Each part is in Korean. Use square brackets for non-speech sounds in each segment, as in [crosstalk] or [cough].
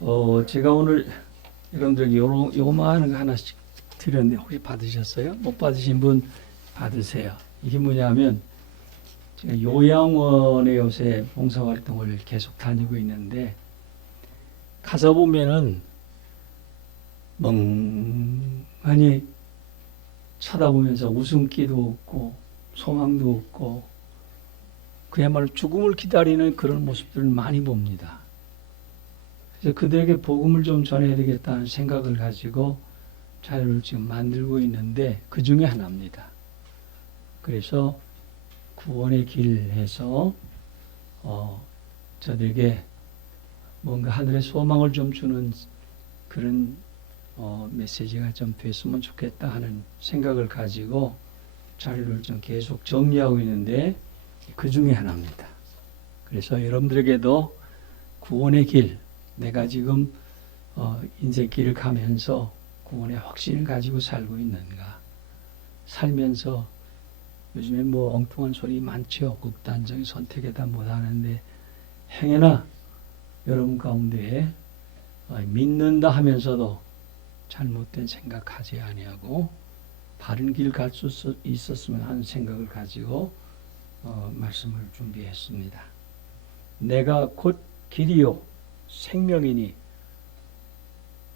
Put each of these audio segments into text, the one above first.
어, 제가 오늘 여러분들에게 요런, 요만한 거 하나씩 드렸는데 혹시 받으셨어요? 못 받으신 분 받으세요. 이게 뭐냐면 제가 요양원에 요새 봉사활동을 계속 다니고 있는데 가서 보면은 멍하니 쳐다보면서 웃음기도 없고 소망도 없고 그야말로 죽음을 기다리는 그런 모습들을 많이 봅니다. 그들에게 복음을 좀 전해야 되겠다는 생각을 가지고 자료를 지금 만들고 있는데 그 중에 하나입니다. 그래서 구원의 길 해서 어, 저들에게 뭔가 하늘의 소망을 좀 주는 그런 어, 메시지가 좀 됐으면 좋겠다 하는 생각을 가지고 자료를 좀 계속 정리하고 있는데 그 중에 하나입니다. 그래서 여러분들에게도 구원의 길, 내가 지금 어, 인생 길을 가면서 구원의 확신을 가지고 살고 있는가? 살면서 요즘에 뭐 엉뚱한 소리 많죠. 극단적인 선택에 다 못 하는데 행여나 여러분 가운데 어, 믿는다 하면서도 잘못된 생각하지 아니하고 바른 길 갈 수 있었으면 하는 생각을 가지고 어, 말씀을 준비했습니다. 내가 곧 길이요 생명이니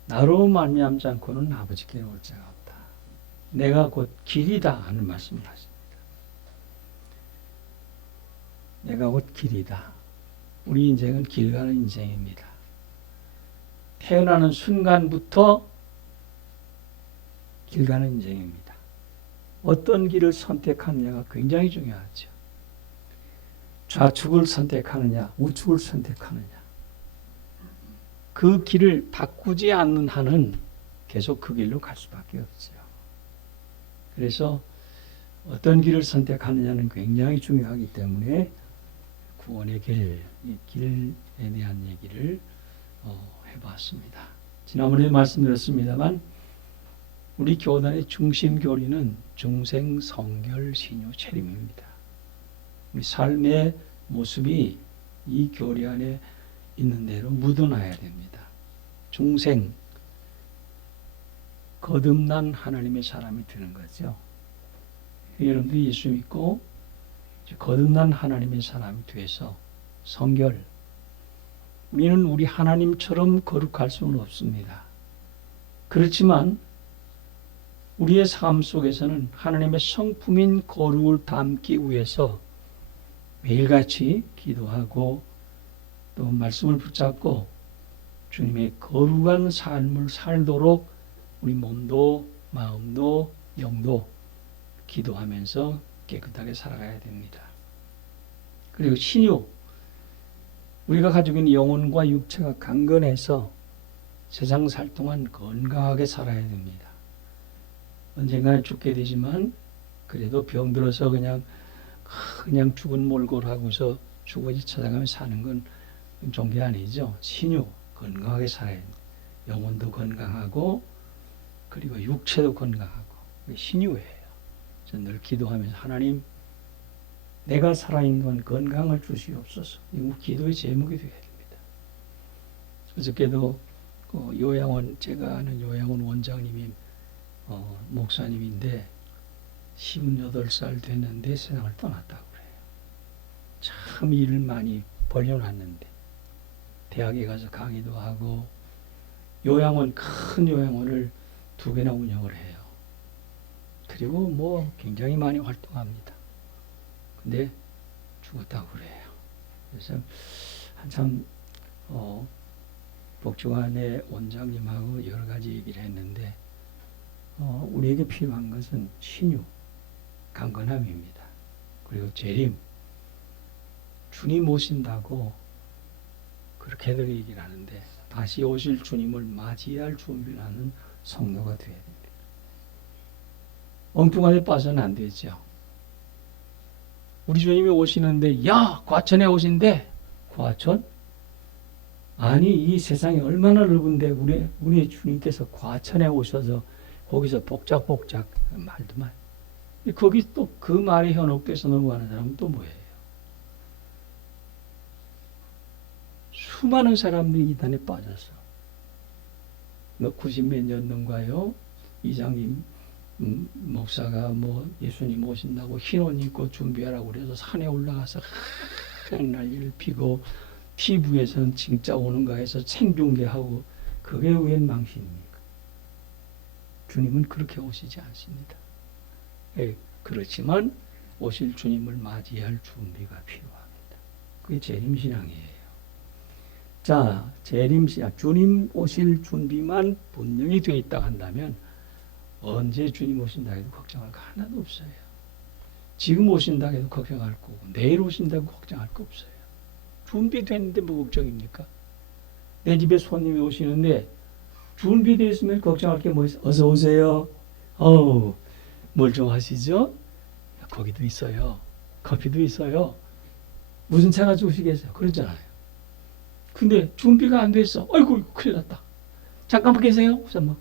나로 말미암지 않고는 아버지께 올 자가 없다. 내가 곧 길이다 하는 말씀을 하십니다. 내가 곧 길이다. 우리 인생은 길 가는 인생입니다. 태어나는 순간부터 길 가는 인생입니다. 어떤 길을 선택하느냐가 굉장히 중요하죠. 좌측을 선택하느냐, 우측을 선택하느냐. 그 길을 바꾸지 않는 한은 계속 그 길로 갈 수밖에 없죠. 그래서 어떤 길을 선택하느냐는 굉장히 중요하기 때문에 구원의 길, 이 길에 대한 얘기를 어, 해봤습니다. 지난번에 말씀드렸습니다만 우리 교단의 중심 교리는 중생 성결 신유 체림입니다. 우리 삶의 모습이 이 교리 안에 있는 대로 묻어놔야 됩니다. 중생 거듭난 하나님의 사람이 되는 거죠. 여러분들이 예수 믿고 거듭난 하나님의 사람이 돼서 성결 우리는 우리 하나님처럼 거룩할 수는 없습니다. 그렇지만 우리의 삶 속에서는 하나님의 성품인 거룩을 담기 위해서 매일같이 기도하고 또 말씀을 붙잡고 주님의 거룩한 삶을 살도록 우리 몸도 마음도 영도 기도하면서 깨끗하게 살아가야 됩니다. 그리고 신유 우리가 가지고 있는 영혼과 육체가 강건해서 세상 살 동안 건강하게 살아야 됩니다. 언젠가는 죽게 되지만 그래도 병들어서 그냥 그냥 죽은 몰골 하고서 죽어지 찾아가며 사는 건 게 아니죠. 신유 건강하게 살아야 됩니다. 영혼도 건강하고 그리고 육체도 건강하고 신유예요. 늘 기도하면서 하나님 내가 살아있는 건 건강을 주시옵소서. 이거 기도의 제목이 되어야 됩니다. 어저께도 그 요양원 제가 아는 요양원 원장님이 어, 목사님인데 58살 됐는데 세상을 떠났다고 그래요. 참 일을 많이 벌려놨는데 대학에 가서 강의도 하고 요양원 큰 요양원을 두 개나 운영을 해요. 그리고 뭐 굉장히 많이 활동합니다. 근데 죽었다고 그래요. 그래서 한참 어, 복지관의 원장님하고 여러 가지 얘기를 했는데 어, 우리에게 필요한 것은 신유, 강건함입니다. 그리고 재림, 주님 오신다고 그렇게들 얘기를 하는데 다시 오실 주님을 맞이할 준비를 하는 성도가 되어야 됩니다. 엉뚱한 데 빠져는 안 되죠. 우리 주님이 오시는데 야 과천에 오신대 과천? 아니 이 세상이 얼마나 넓은데 우리 우리 주님께서 과천에 오셔서 거기서 복작복작 말도 말. 거기 또 그 말에 현혹돼서 넘어가는 사람은 또 뭐예요? 수많은 사람들이 이단에 빠져서 뭐 90몇 년도인가요? 이장님 음, 목사가 뭐 예수님 오신다고 흰옷 입고 준비하라고 그래서 산에 올라가서 한 난리를 피고 TV에서는 진짜 오는가 해서 생중계하고 그게 웬 망신입니까? 주님은 그렇게 오시지 않습니다. 예, 그렇지만 오실 주님을 맞이할 준비가 필요합니다. 그게 재림신앙이에요. 자, 재림신앙, 주님 오실 준비만 분명히 되어 있다 한다면 언제 주님 오신다 해도 걱정할 거 하나도 없어요. 지금 오신다 해도 걱정할 거고 내일 오신다고 걱정할 거 없어요. 준비됐는데 뭐 걱정입니까? 내 집에 손님이 오시는데 준비되어 있으면 걱정할 게 뭐 있어? 어서 오세요. 어우, 뭘좀 하시죠? 거기도 있어요. 커피도 있어요. 무슨 차 가지고 오시겠어요? 그러잖아요. 근데 준비가 안 됐어. 아이고, 큰일 났다. 잠깐만 계세요. 그래서 뭐,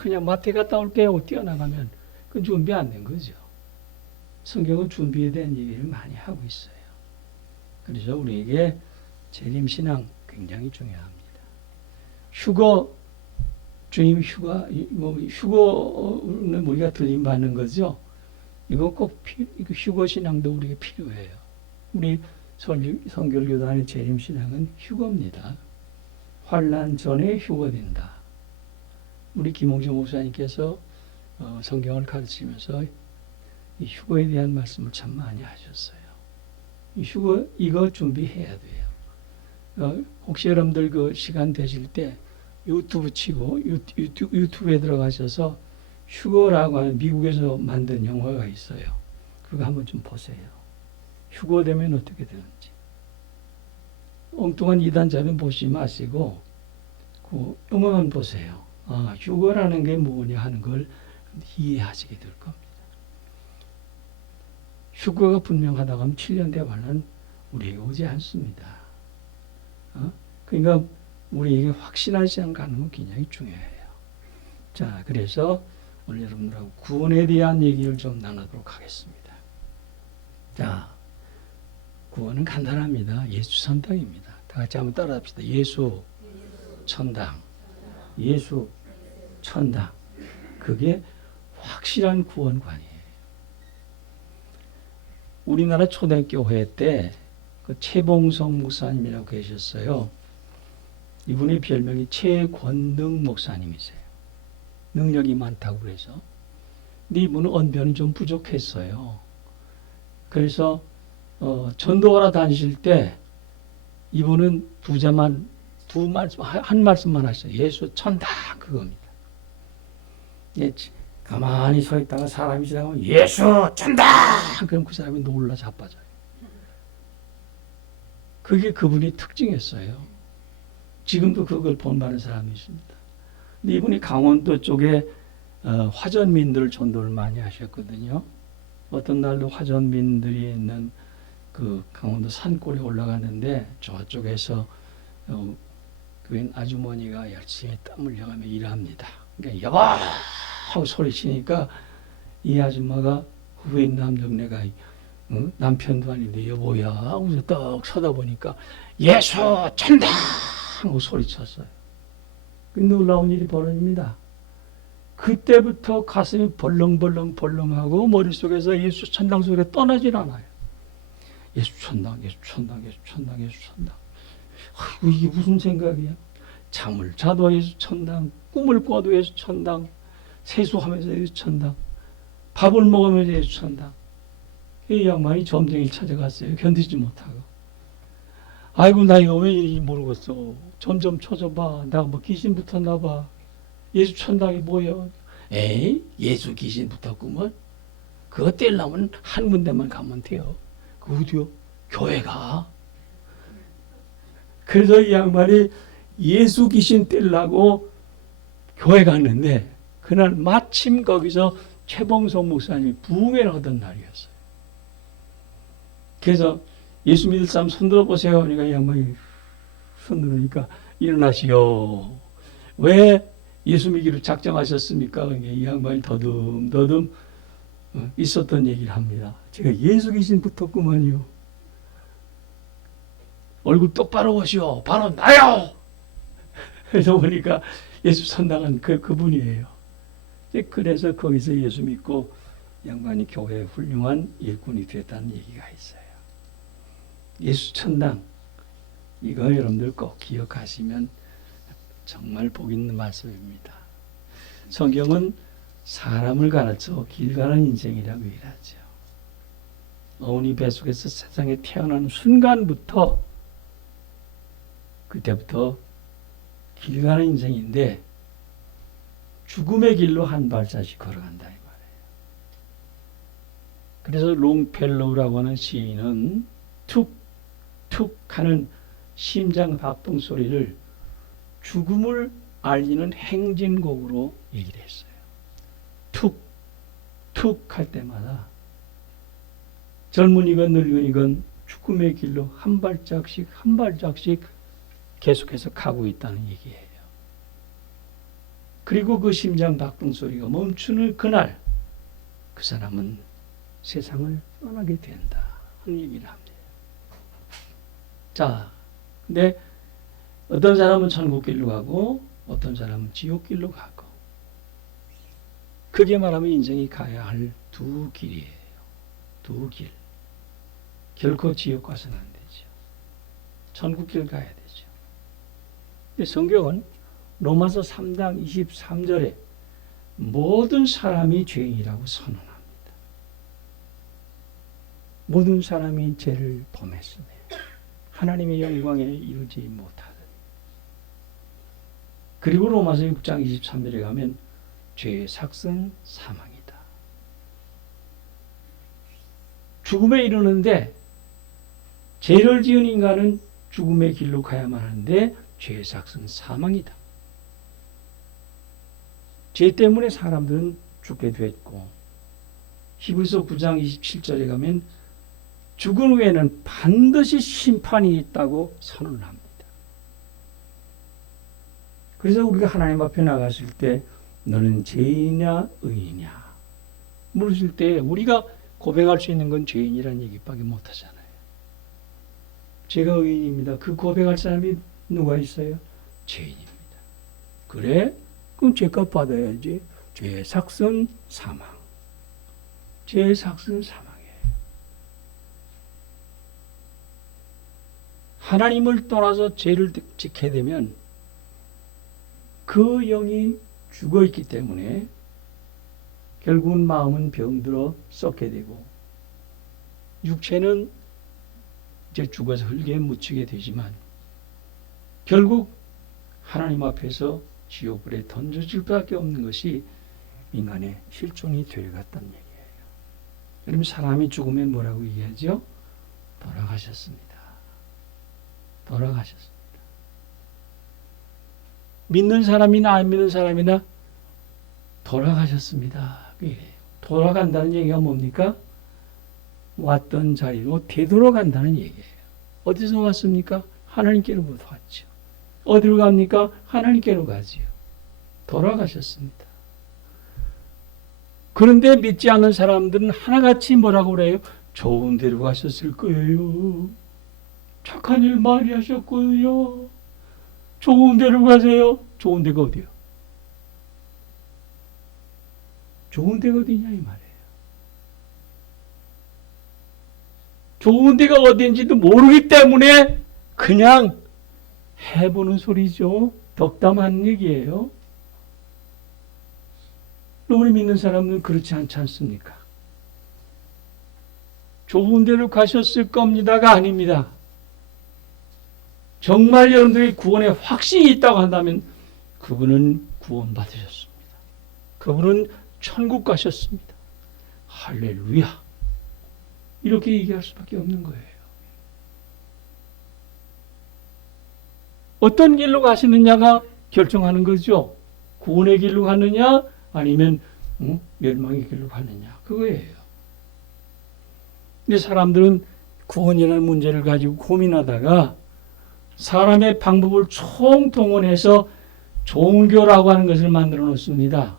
그냥 마트에 갔다 올게요. 뛰어나가면 그 준비 안 된 거죠. 성경은 준비에 대한 얘기를 많이 하고 있어요. 그래서 우리에게 재림신앙 굉장히 중요합니다. 휴거, 주님 휴가, 뭐 휴거는 우리가 들림 받는 거죠. 이거 꼭 휴거 신앙도 우리가 필요해요. 우리 선- 선결교단의 재림신앙은 휴거입니다. 환란 전에 휴거된다. 우리 김홍주 목사님께서 어, 성경을 가르치면서 이 휴거에 대한 말씀을 참 많이 하셨어요. 이 휴거 이거 준비해야 돼요. 어, 혹시 여러분들 그 시간 되실 때 유튜브 치고 유, 유튜, 유튜브 에 들어가셔서 휴거라고 하는 미국에서 만든 영화가 있어요. 그거 한번 좀 보세요. 휴거 되면 어떻게 되는지. 엉뚱한 이단자는 보지 마시고 그 영화만 보세요. 아, 휴거라는 게 뭐냐 하는 걸 이해하시게 될 겁니다. 휴거가 분명하다고 하면 7년 대환란 우리에게 오지 않습니다. 어? 그러니까 우리에게 확신한 시간 가는 건 굉장히 중요해요. 자, 그래서 오늘 여러분들하고 구원에 대한 얘기를 좀 나누도록 하겠습니다. 자, 구원은 간단합니다. 예수 선당입니다. 다 같이 한번 따라합시다. 예수 천당. 예수 천당. 그게 확실한 구원관이에요. 우리나라 초대교회 때 그 최봉성 목사님이라고 계셨어요. 이분의 별명이 최권능 목사님이세요. 능력이 많다고 그래서. 근데 이분은 언변이 좀 부족했어요. 그래서 어, 전도하러 다니실 때 이분은 두 자만 두 말씀 한- 한 말씀만 하셨어요. 예수 천당 그겁니다. 예, 가만히 서 있다가 사람이 지나가면 예수 천당 그럼 그 사람이 놀라 자빠져요. 그게 그분의 특징이었어요. 지금도 그걸 본받는 사람이 있습니다. 근데 이분이 강원도 쪽에 어, 화전민들 전도를 많이 하셨거든요. 어떤 날도 화전민들이 있는 그 강원도 산골에 올라갔는데 저쪽에서 어, 그웬 아주머니가 열심히 땀 흘려가며 일합니다. 그러니까 여보 하고 소리치니까 이 아줌마가 있는 남정네가 어? 남편도 아닌데 여보야 하고 떡 쳐다보니까 예수 천당 하고 소리쳤어요. 그 놀라운 일이 벌어집니다. 그때부터 가슴이 벌렁벌렁 벌렁하고 머릿속에서 예수 천당 소리가 떠나질 않아요. 예수 천당, 예수 천당, 예수 천당, 예수 천당. 아이고, 이게 무슨 생각이야? 잠을 자도 예수 천당, 꿈을 꿔도 예수 천당, 세수하면서 예수 천당, 밥을 먹으면서 예수 천당. 이 양반이 점쟁이 찾아갔어요. 견디지 못하고. 아이고, 나 이거 왜 이리 모르겠어. 점점 쳐져봐. 나 뭐 귀신 붙었나 봐. 예수 천당이 뭐야? 에이, 예수 귀신 붙었구먼. 그거 떼려면 한 군데만 가면 돼요. 그 어디요? 교회가. 그래서 이 양반이 예수 귀신 떼려고 교회 갔는데 그날 마침 거기서 최봉성 목사님이 부흥회를 하던 날이었어요. 그래서 예수 믿을 사람 손들어 보세요. 그러니까 이 양반이 손들으니까 일어나시오. 왜 예수 믿기로 작정하셨습니까? 이 양반이 더듬더듬 어, 있었던 얘기를 합니다. 제가 예수 귀신 붙었구만요. 얼굴 똑바로 보시오. 바로 나요. [laughs] 그래서 보니까 예수 선당은 그 그분이에요. 그래서 거기서 예수 믿고 양반이 교회 훌륭한 일꾼이 됐다는 얘기가 있어요. 예수 천당 이거 여러분들 꼭 기억하시면 정말 복 있는 말씀입니다. 성경은 사람을 가르쳐 길 가는 인생이라고 얘기하죠. 어머니 뱃속에서 세상에 태어나는 순간부터 그때부터 길 가는 인생인데 죽음의 길로 한 발자씩 걸어간다 이 말이에요. 그래서 롱펠로우라고 하는 시인은 툭툭 하는 심장 박동 소리를 죽음을 알리는 행진곡으로 얘기를 했어요. 툭 툭 할 때마다 젊은이건 늙은이건 죽음의 길로 한 발짝씩 한 발짝씩 계속해서 가고 있다는 얘기예요. 그리고 그 심장 박동 소리가 멈추는 그날 그 사람은 세상을 떠나게 된다 하는 얘기를 합니다. 자, 근데 어떤 사람은 천국 길로 가고 어떤 사람은 지옥 길로 가고 그게 말하면 인생이 가야 할 두 길이에요. 두 길. 결코 지옥 가서는 안 되죠. 천국 길 가야 되죠. 성경은 로마서 3장 23절에 모든 사람이 죄인이라고 선언합니다. 모든 사람이 죄를 범했으며 하나님의 영광에 이르지 못하더니 그리고 로마서 6장 23절에 가면 죄의 삭은 사망이다. 죽음에 이르는데 죄를 지은 인간은 죽음의 길로 가야만 하는데 죄의 삭은 사망이다. 죄 때문에 사람들은 죽게 됐고 히브리서 9장 27절에 가면 죽은 후에는 반드시 심판이 있다고 선언합니다. 그래서 우리가 하나님 앞에 나갔을 때 너는 죄인이냐 의인이냐 물으실 때 우리가 고백할 수 있는 건 죄인이라는 얘기밖에 못 하잖아요. 제가 의인입니다. 그 고백할 사람이 누가 있어요? 죄인입니다. 그래? 그럼 죄값 받아야지. 죄의 삭은 사망. 죄의 삭은 사망이에요. 하나님을 떠나서 죄를 지게 되면 그 영이 죽어 있기 때문에 결국은 마음은 병들어 썩게 되고 육체는 이제 죽어서 흙에 묻히게 되지만 결국 하나님 앞에서 지옥불에 던져질 수밖에 없는 것이 인간의 실존이 되어갔다는 얘기예요. 여러분 사람이 죽으면 뭐라고 얘기하죠? 돌아가셨습니다. 돌아가셨습니다. 믿는 사람이나 안 믿는 사람이나 돌아가셨습니다. 그게 돌아간다는 얘기가 뭡니까? 왔던 자리로 되돌아간다는 얘기예요. 어디서 왔습니까? 하나님께로부터 왔죠. 어디로 갑니까? 하나님께로 가지요. 돌아가셨습니다. 그런데 믿지 않는 사람들은 하나같이 뭐라고 그래요? 좋은 데로 가셨을 거예요. 착한 일 많이 하셨고요. 좋은 데로 가세요. 좋은 데가 어디요? 좋은 데가 어디냐 이 말이에요. 좋은 데가 어딘지도 모르기 때문에 그냥 해보는 소리죠. 덕담하는 얘기예요. 우리 믿는 사람은 그렇지 않지 않습니까? 좋은 데로 가셨을 겁니다가 아닙니다. 정말 여러분들이 구원에 확신이 있다고 한다면 그분은 구원 받으셨습니다. 그분은 천국 가셨습니다. 할렐루야. 이렇게 얘기할 수밖에 없는 거예요. 어떤 길로 가시느냐가 결정하는 거죠. 구원의 길로 가느냐 아니면 응? 멸망의 길로 가느냐 그거예요. 근데 사람들은 구원이라는 문제를 가지고 고민하다가 사람의 방법을 총동원해서 종교라고 하는 것을 만들어 놓습니다.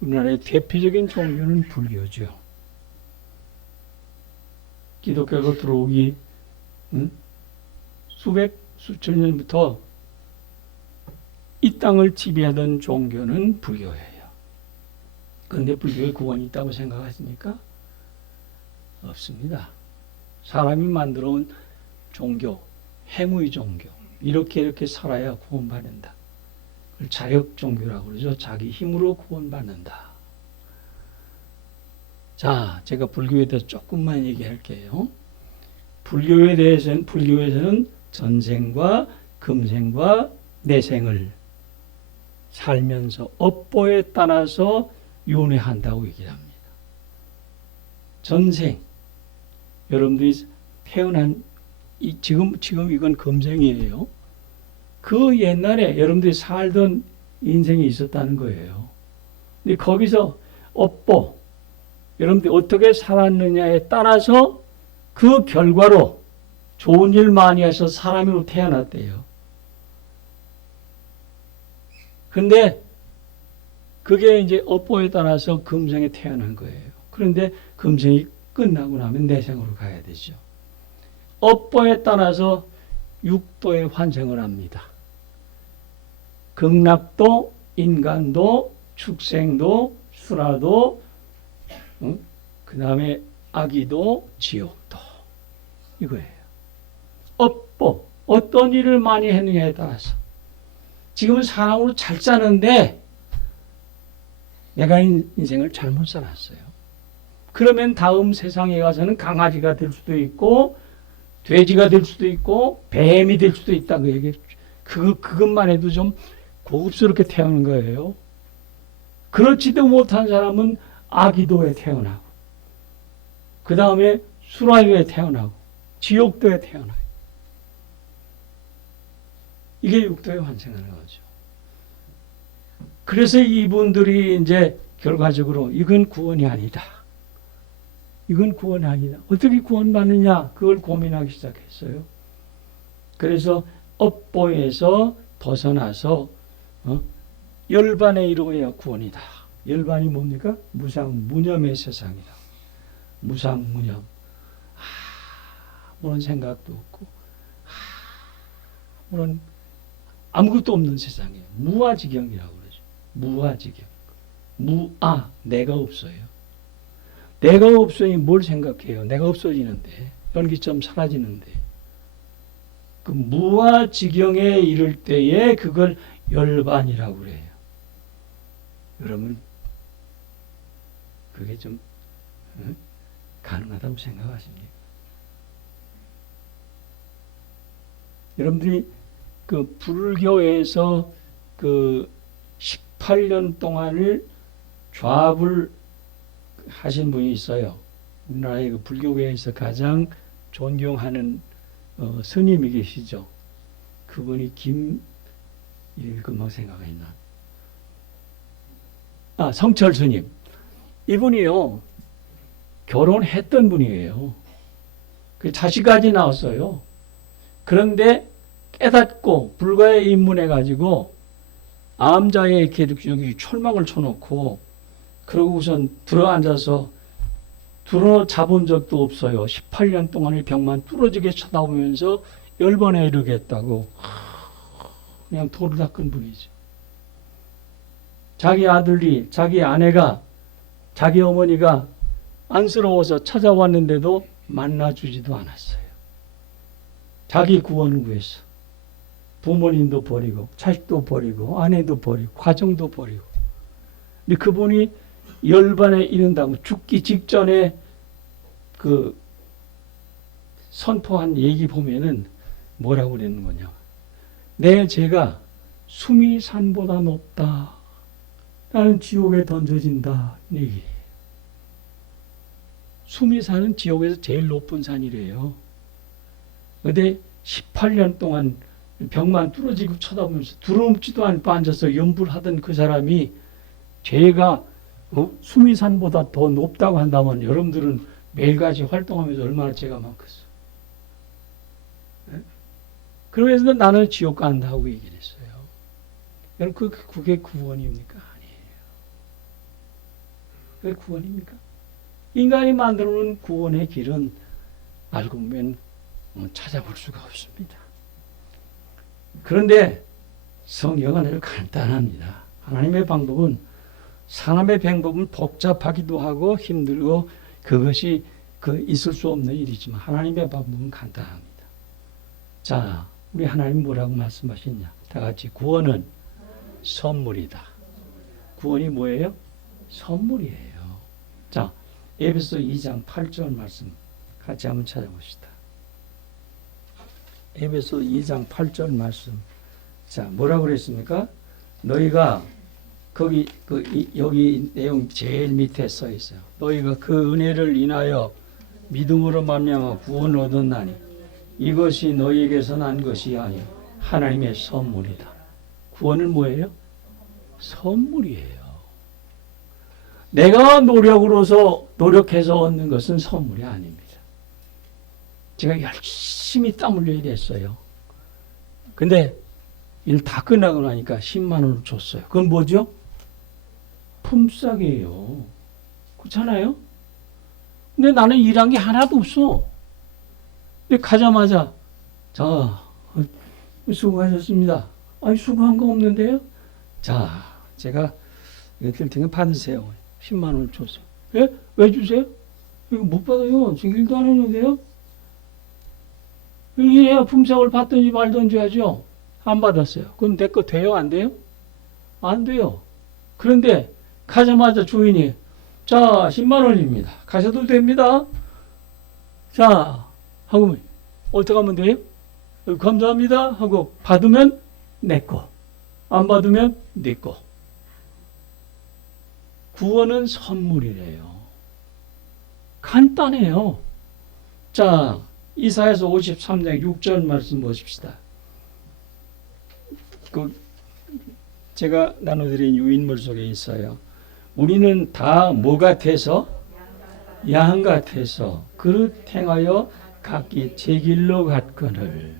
우리나라의 대표적인 종교는 불교죠. 기독교가 들어오기 응? 수백 수천 년부터 이 땅을 지배하던 종교는 불교예요. 그런데 불교에 구원이 있다고 생각하십니까? 없습니다. 사람이 만들어 온 종교, 행위 종교, 이렇게 이렇게 살아야 구원받는다. 자력 종교라고 그러죠. 자기 힘으로 구원받는다. 자, 제가 불교에 대해서 조금만 얘기할게요. 불교에 대해서는 불교에서는 전생과 금생과 내생을 살면서 업보에 따라서 윤회한다고 얘기를 합니다. 전생 여러분들이 태어난 이 지금 지금 이건 금생이에요. 그 옛날에 여러분들이 살던 인생이 있었다는 거예요. 근데 거기서 업보 여러분들이 어떻게 살았느냐에 따라서 그 결과로 좋은 일 많이 해서 사람으로 태어났대요. 근데 그게 이제 업보에 따라서 금생에 태어난 거예요. 그런데 금생이 끝나고 나면 내생으로 가야 되죠. 업보에 따라서 육도에 환생을 합니다. 극락도, 인간도, 축생도, 수라도, 그 다음에 아기도, 지옥도. 이거예요. 업보, 어떤 일을 많이 했느냐에 따라서. 지금은 사람으로 잘 사는데, 내가 인- 인생을 잘못 살았어요. 그러면 다음 세상에 가서는 강아지가 될 수도 있고, 돼지가 될 수도 있고, 뱀이 될 수도 있다. 그 얘기. 그, 그것만 해도 좀 고급스럽게 태어난 거예요. 그렇지도 못한 사람은 아기도에 태어나고, 그 다음에 수라유에 태어나고, 지옥도에 태어나요. 이게 육도에 환생하는 거죠. 그래서 이분들이 이제 결과적으로 이건 구원이 아니다. 이건 구원이 아니다. 어떻게 구원받느냐? 그걸 고민하기 시작했어요. 그래서 업보에서 벗어나서 어? 열반에 이루어야 구원이다. 열반이 뭡니까? 무상 무념의 세상이다. 무상 무념. 아무런 생각도 없고 아무런 아무것도 없는 세상이에요. 무아지경이라고 그러죠. 무아지경. 무아 내가 없어요. 내가 없으니 뭘 생각해요? 내가 없어지는데 연기점 사라지는데 그 무아지경에 이를 때에 그걸 열반이라고 그래요. 여러분 그게 좀 어? 가능하다고 생각하십니까? 여러분들이 그 불교에서 그 18년 동안을 좌불 하신 분이 있어요. 우리나라의 그 불교계에서 가장 존경하는 어, 스님이 계시죠. 그분이 김 이름이 금방 생각이 나. 아 성철 스님. 이분이요 결혼했던 분이에요. 그 자식까지 나왔어요. 그런데 깨닫고 불가에 입문해 가지고 암자에 이렇게 철망을 쳐놓고 그러고선 들어앉아서 들어 잡은 적도 없어요. 18년 동안의 병만 뚫어지게 쳐다보면서 열번에 이르겠다고 그냥 돌을 닦은 분이죠. 자기 아들이 자기 아내가 자기 어머니가 안쓰러워서 찾아왔는데도 만나주지도 않았어요. 자기 구원을 위해서 부모님도 버리고 자식도 버리고 아내도 버리고 가정도 버리고 근데 그분이 열반에 이른다고 죽기 직전에 그 선포한 얘기 보면은 뭐라고 그러는 거냐. 내 죄가 수미산보다 높다. 나는 지옥에 던져진다. 얘기. 수미산은 지옥에서 제일 높은 산이래요. 근데 18년 동안 벽만 뚫어지고 쳐다보면서 두려움지도 않고 앉아서 염불하던 그 사람이 죄가 어? 수미산보다 더 높다고 한다면 여러분들은 매일같이 활동하면서 얼마나 죄가 많겠어. 예? 그러면서 나는 지옥 간다고 얘기를 했어요. 여러분 그 그게 구원입니까? 아니에요. 그게 구원입니까? 인간이 만들어 놓은 구원의 길은 알고 보면 어, 찾아볼 수가 없습니다. 그런데 성경은 간단합니다. 하나님의 방법은 사람의 방법은 복잡하기도 하고 힘들고 그것이 그 있을 수 없는 일이지만 하나님의 방법은 간단합니다. 자, 우리 하나님 뭐라고 말씀하셨냐? 다 같이 구원은 선물이다. 구원이 뭐예요? 선물이에요. 자, 에베소 2장 8절 말씀 같이 한번 찾아봅시다. 에베소 2장 8절 말씀. 자, 뭐라고 그랬습니까? 너희가 거기 그 이- 여기 내용 제일 밑에 써 있어요. 너희가 그 은혜를 인하여 믿음으로 말미암아 구원을 얻었나니 이것이 너희에게서 난 것이 아니요 하나님의 선물이다. 구원은 뭐예요? 선물이에요. 내가 노력으로서 노력해서 얻는 것은 선물이 아닙니다. 제가 열심히 땀 흘려 일했어요. 근데 일 다 끝나고 나니까 10만 원을 줬어요. 그건 뭐죠? 품삯이에요. 그렇잖아요? 근데 나는 일한 게 하나도 없어. 근데 가자마자 자 어, 수고하셨습니다. 아니 수고한 거 없는데요? 자 제가 이거 들 테니 받으세요. 10만 원을 줬어요. 예? 왜 주세요? 이거 못 받아요. 지금 일도 안 했는데요? 일해야 품삯을 받든지 말든지 하죠. 안 받았어요. 그럼 내 거 돼요? 안 돼요? 안 돼요. 그런데 가자마자 주인이 자 10만 원입니다. 가셔도 됩니다. 자 하고 어떻게 하면 돼요? 어, 감사합니다 하고 받으면 내 거, 안 받으면 네 거. 구원은 선물이래요. 간단해요. 자, 이사에서 53장 6절 말씀 보십시다. 그 제가 나눠드린 유인물 속에 있어요. 우리는 다 뭐 같아서 양 같아서 그릇 행하여 각기 제 길로 갔거늘.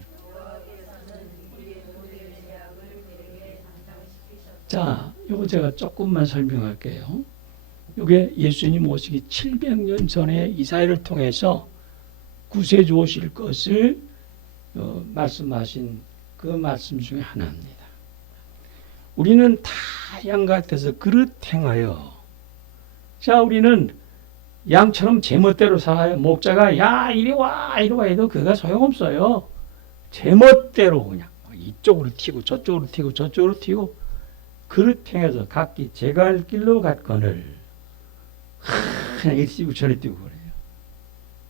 자, 이거 제가 조금만 설명할게요. 이게 예수님 오시기 700년 전에 이사야를 통해서 구세주 오실 것을 어, 말씀하신 그 말씀 중에 하나입니다. 우리는 다 양 같아서 그릇 행하여 자 우리는 양처럼 제멋대로 살아요. 목자가 야 이리 와 이리 와 해도 그가 소용없어요. 제멋대로 그냥 이쪽으로 튀고 저쪽으로 튀고 저쪽으로 튀고 그릇 행해서 각기 제가 할 길로 갔거늘 하, 그냥 이리 뛰고 저리 뛰고 그래요.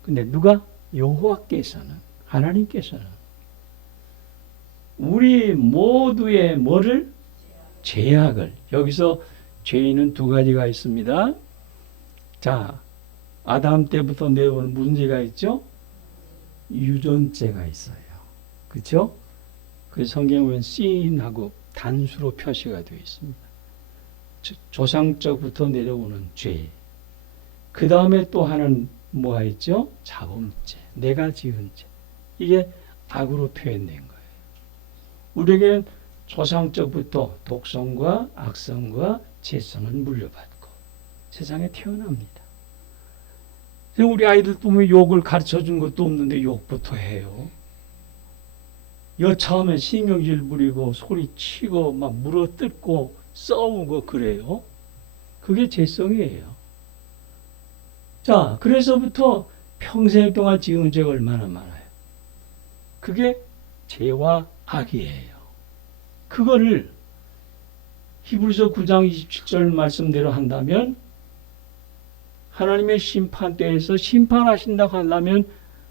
근데 누가 여호와께서는 하나님께서는 우리 모두의 뭐를 죄악을 여기서 죄인은 두 가지가 있습니다. 자, 아담 때부터 내려오는 죄가 있죠? 유전죄가 있어요. 그렇죠? 그 성경에 보면 씬하고 단수로 표시가 되어 있습니다. 조- 조상적부터 내려오는 죄. 그 다음에 또 하나는 뭐가 있죠? 자범죄. 내가 지은 죄. 이게 악으로 표현된 거예요. 우리에게는 조상적부터 독성과 악성과 죄성을 물려받고 세상에 태어납니다. 우리 아이들 보면 욕을 가르쳐 준 것도 없는데 욕부터 해요. 여차하면 신경질 부리고 소리치고 막 물어뜯고 싸우고 그래요. 그게 죄성이에요. 자, 그래서부터 평생 동안 지은 죄가 얼마나 많아요. 그게 죄와 악이에요. 그거를 히브리서 9장 27절 말씀대로 한다면 하나님의 심판대에서 심판하신다고 한다면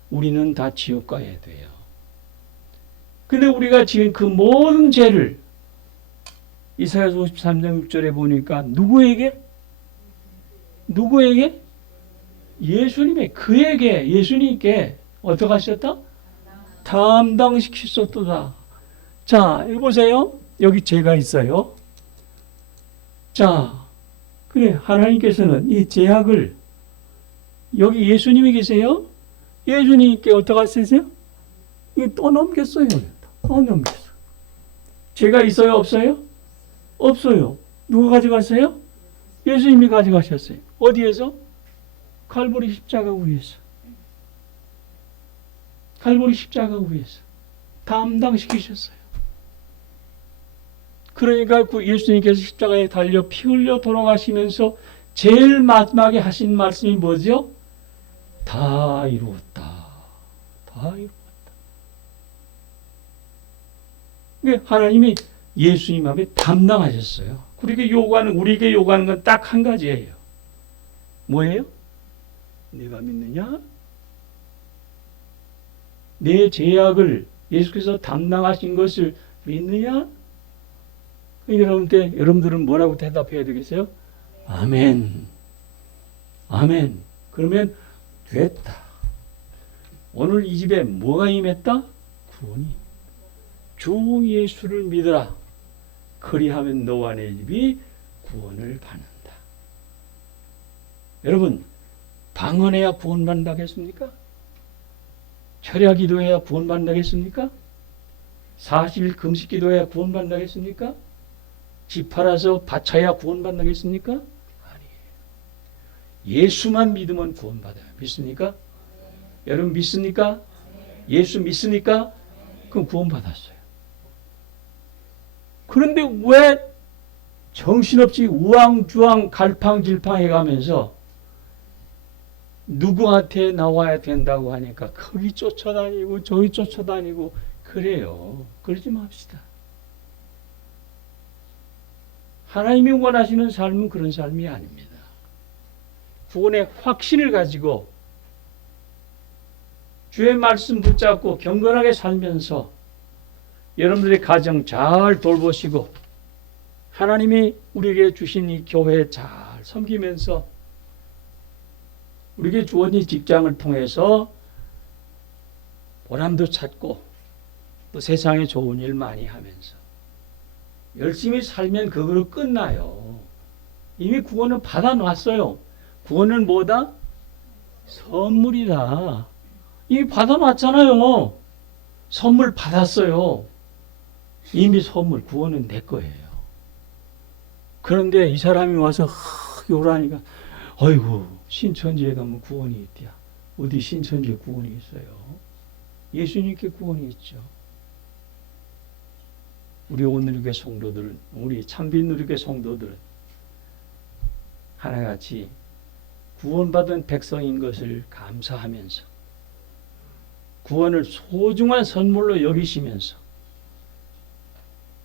우리는 다 지옥 가야 돼요. 근데 우리가 지은 그 모든 죄를 이사야서 53장 6절에 보니까 누구에게? 누구에게? 예수님의 그에게 예수님께 어떻게 하셨다? 담당시키셨도다. 자, 여기 보세요. 여기 죄가 있어요. 자, 그래 하나님께서는 이 죄악을 여기 예수님이 계세요. 예수님께 어떻게 하셨어요? 이거 또 넘겼어요. 또 넘겼어. 죄가 있어요, 없어요? 없어요. 누가 가져갔어요? 예수님이 가져가셨어요. 어디에서? 칼보리 십자가 위에서. 칼보리 십자가 위에서. 담당시키셨어요. 그러니까 그 예수님께서 십자가에 달려 피 흘려 돌아가시면서 제일 마지막에 하신 말씀이 뭐죠? 다 이루었다. 다 이루었다. 그게 하나님이 예수님 앞에 담당하셨어요. 우리에게 요구하는 우리에게 요구하는 건 딱 한 가지예요. 뭐예요? 내가 믿느냐? 내 죄악을 예수께서 담당하신 것을 믿느냐? 여러분 때 여러분들은 뭐라고 대답해야 되겠어요? 아멘. 아멘. 그러면 됐다. 오늘 이 집에 뭐가 임했다? 구원이. 주 예수를 믿으라. 그리하면 너와 내 집이 구원을 받는다. 여러분, 방언해야 구원받는다겠습니까? 철야 기도해야 구원받는다겠습니까? 사실 금식 기도해야 구원받는다겠습니까? 집 팔아서 바쳐야 구원받는다겠습니까? 아니에요. 예수만 믿으면 구원받아요. 믿습니까? 여러분 믿습니까? 예수 믿습니까? 그럼 구원받았어요. 그런데 왜 정신없이 우왕좌왕 갈팡질팡 해가면서 누구한테 나와야 된다고 하니까 거기 쫓아다니고 저기 쫓아다니고 그래요. 그러지 맙시다. 하나님이 원하시는 삶은 그런 삶이 아닙니다. 구원의 확신을 가지고 주의 말씀 붙잡고 경건하게 살면서 여러분들의 가정 잘 돌보시고 하나님이 우리에게 주신 이 교회 잘 섬기면서 우리에게 주어진 이 직장을 통해서 보람도 찾고 또 세상에 좋은 일 많이 하면서 열심히 살면 그거로 끝나요. 이미 구원은 받아놨어요. 구원은 뭐다? 선물이다. 이미 받아놨잖아요. 선물 받았어요. 이미 선물 구원은 내 거예요. 그런데 이 사람이 와서 하, 요라니까 아이고 신천지에 가면 구원이 있대야. 어디 신천지에 구원이 있어요? 예수님께 구원이 있죠. 우리 오늘교회 성도들은 우리 참빈누리교회 성도들은 하나같이 구원받은 백성인 것을 감사하면서 구원을 소중한 선물로 여기시면서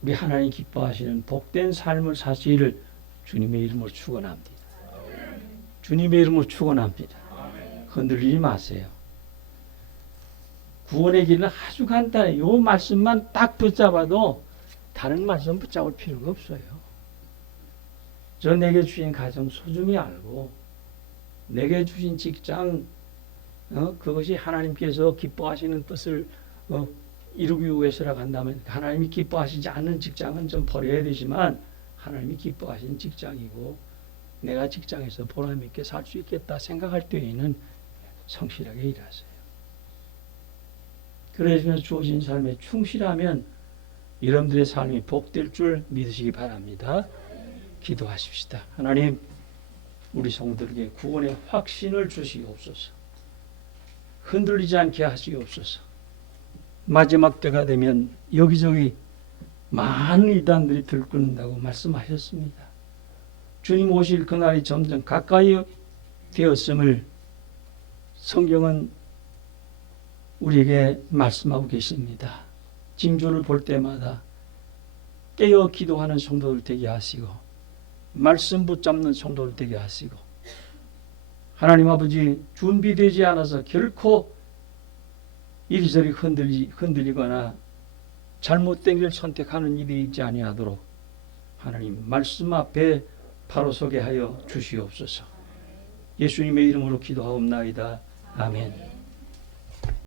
우리 하나님 기뻐하시는 복된 삶을 사시기를 주님의 이름으로 축원합니다. 주님의 이름으로 축원합니다. 흔들리지 마세요. 구원의 길은 아주 간단해. 요 말씀만 딱 붙잡아도 다른 말씀 붙잡을 필요가 없어요. 저 내게 주신 가정 소중히 알고 내게 주신 직장 어, 그것이 하나님께서 기뻐하시는 뜻을 어, 이루기 위해서라고 한다면 하나님이 기뻐하시지 않는 직장은 좀 버려야 되지만 하나님이 기뻐하시는 직장이고 내가 직장에서 보람 있게 살 수 있겠다 생각할 때에는 성실하게 일하세요. 그러시면서 주어진 삶에 충실하면 여러분들의 삶이 복될 줄 믿으시기 바랍니다. 기도하십시다. 하나님, 우리 성도에게 구원의 확신을 주시옵소서. 흔들리지 않게 하시옵소서. 마지막 때가 되면 여기저기 많은 이단들이 들끓는다고 말씀하셨습니다. 주님 오실 그날이 점점 가까이 되었음을 성경은 우리에게 말씀하고 계십니다. 징조를 볼 때마다 깨어 기도하는 성도들 되게 하시고 말씀 붙잡는 성도들 되게 하시고 하나님 아버지 준비되지 않아서 결코 이리저리 흔들리, 흔들리거나 잘못된 길 선택하는 일이 있지 아니하도록 하나님 말씀 앞에 바로 서게 하여 주시옵소서. 예수님의 이름으로 기도하옵나이다. 아멘.